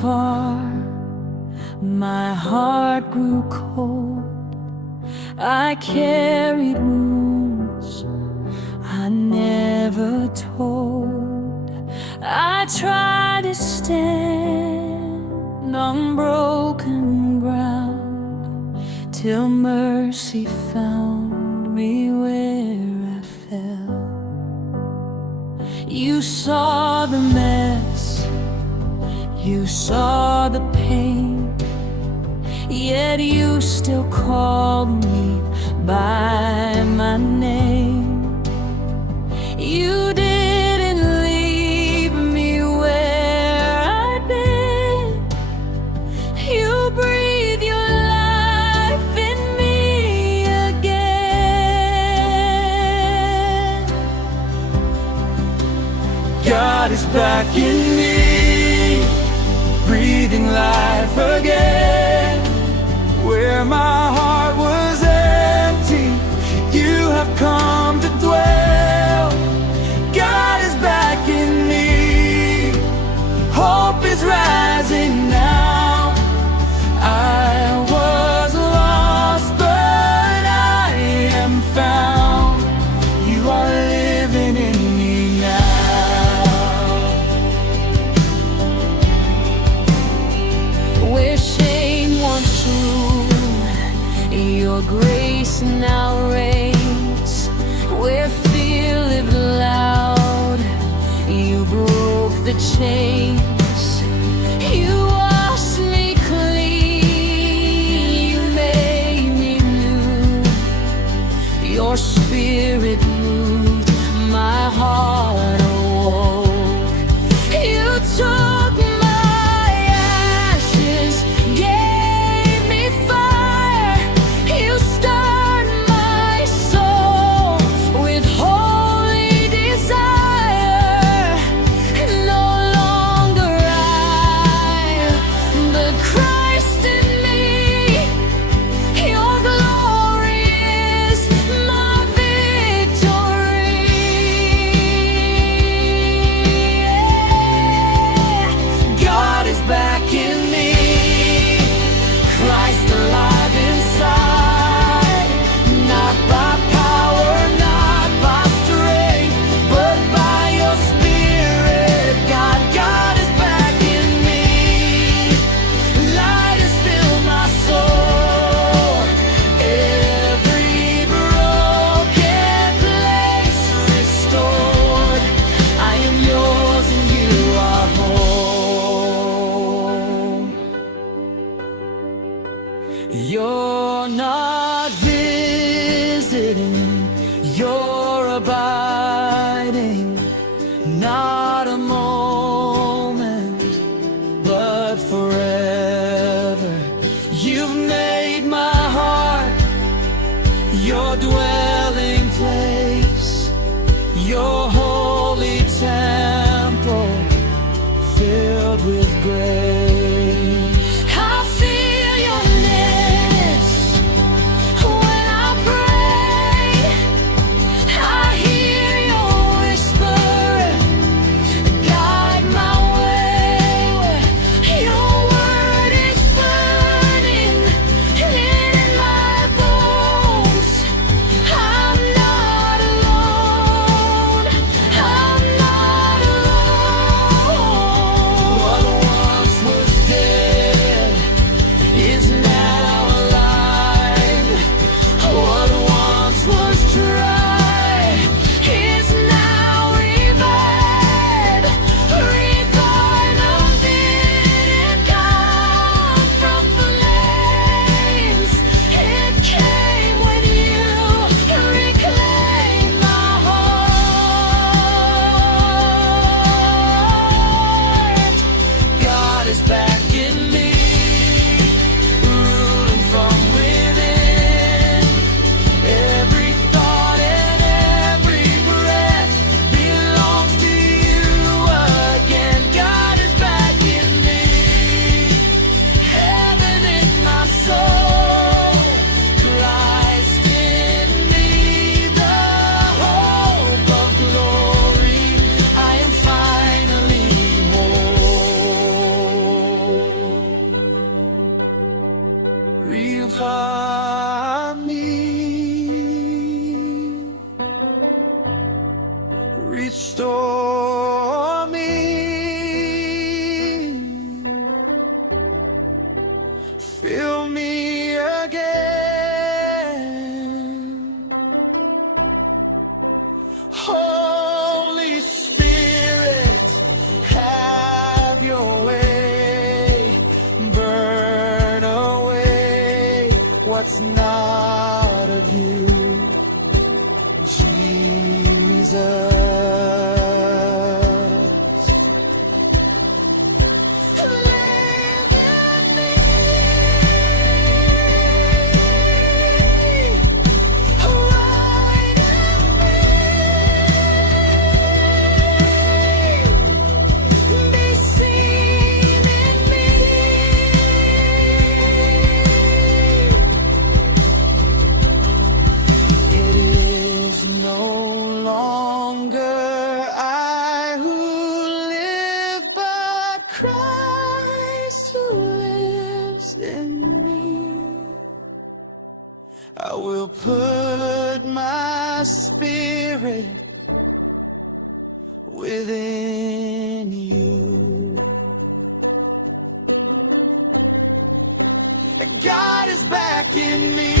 far, my heart grew cold. I carried wounds I never told. I tried to stand on broken ground till mercy found me where I fell. You saw the mess, you saw the pain, yet you still called me by my name. You didn't leave me where I'd been. You breathed your life in me again. God is back in me, breathing life again. Where my heart was empty, you have come to dwell. God is back in me, hope is rising now. I was lost, but I am found. You are living in me now. Where shame once ruled, your grace now reigns. Where fear lived loud, you broke the chains. You washed me clean, you made me new. Your spirit moved, my heart awoke. You took my ashes, gave me fire. You stirred my soul with holy desire. No longer I, but Christ in me. Your glory is my victory. God is back in me, Christ alive inside. Not by power, not by strength, but by your spirit. God is back in me. Light has filled my soul. Every broken place restored. I am yours and you are home. You're not visiting, you're abiding. Not a moment, but forever. You've made my heart your dwelling place, your holy temple filled with grace. I feel your nearness when I pray. Come me, restore me, fill me again. Holy Spirit, have your way, burn away what's not of you, Jesus. Live in me, abide in me, be seen in me. It is no longer I who live, but Christ who lives in me. I will put my spirit within you. God is back in me.